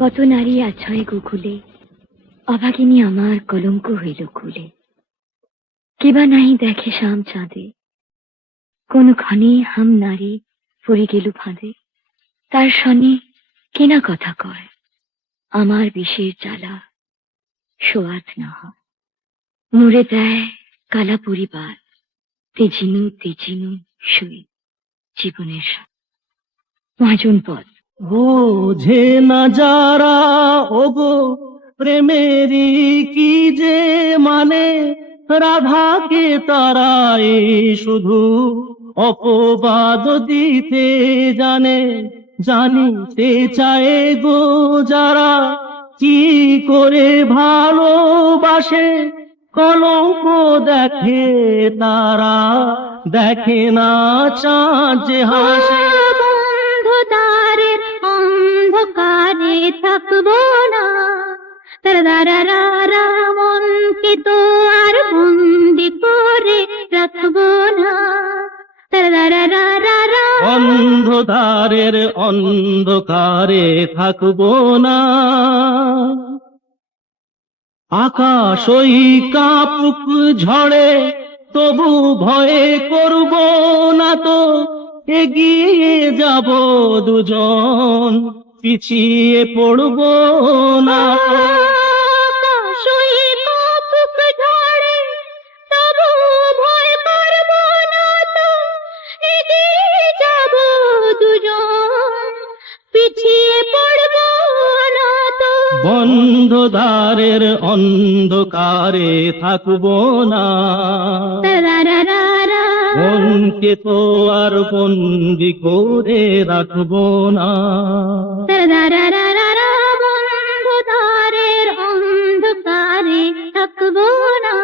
কত নারী আছয় গোকুলে, অভাগিনী আমার কলঙ্ক হইল কুলে। কেবা নাই দেখে শাম চাঁদে, কোন ক্ষণে হাম নারী পড়ে গেল ফাঁদে। তার সনে কেনা কথা কয়, আমার বিষের জ্বালা সোয়াদ না হয়। মুড়ে দেয় কালা পরিবার, তেজিনু তেজিনু শুয়ে জীবনের মহাজন পথ। বোঝে না যারা ওগো প্রেমেরই কি যে মানে, রাধাকে তারাই শুধু অপবাদ দিতে জানে। জানিতে চায় গো যারা কি করে ভালোবাসে, কলঙ্ক দেখে তারা, দেখে না চাঁদ যে হাসে। বন্ধুদারের অন্ধকারে থাকবো না, তারা মনকে তো আর বন্দি করে রাখবো না। অন্ধকারের অন্ধকারে থাকবো না, আকাশই কাপুক ঝড়ে তবু ভয়ে করব না তো। এগিয়ে যাব দুজন, পিছিয়ে পড়ব না। আকাশই কাপুক ঝড়ে তবু ভয় করব না তো। এগিয়ে যাব দুজন, পিছিয়ে পড়ব না তো। বন্ধুদারের অন্ধকারে থাকবো না, মনকে তো আর বন্দি করে রাখবো না। বন্ধুদারের অন্ধকারে থাকবো না।